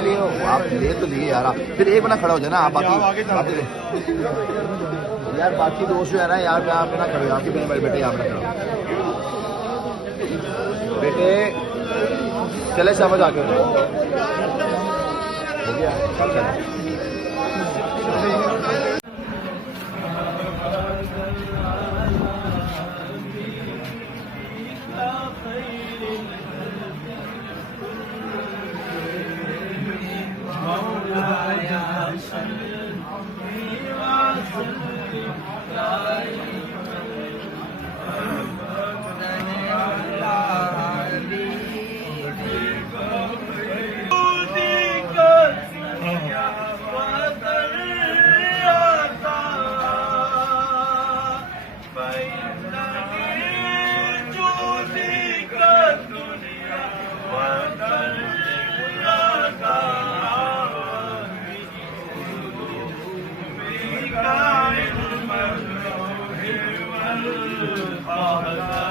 के लिए हो, आप ले तो लिए यार, फिर एक बना खड़ा हो जाए ना आप, बाकी यार बाकी दोस्त जो है ना यार, पे आप ना खड़े हो, आपके मेरे बेटे यहाँ पे खड़ो बेटे, चले समझ आके हो गया। Oh,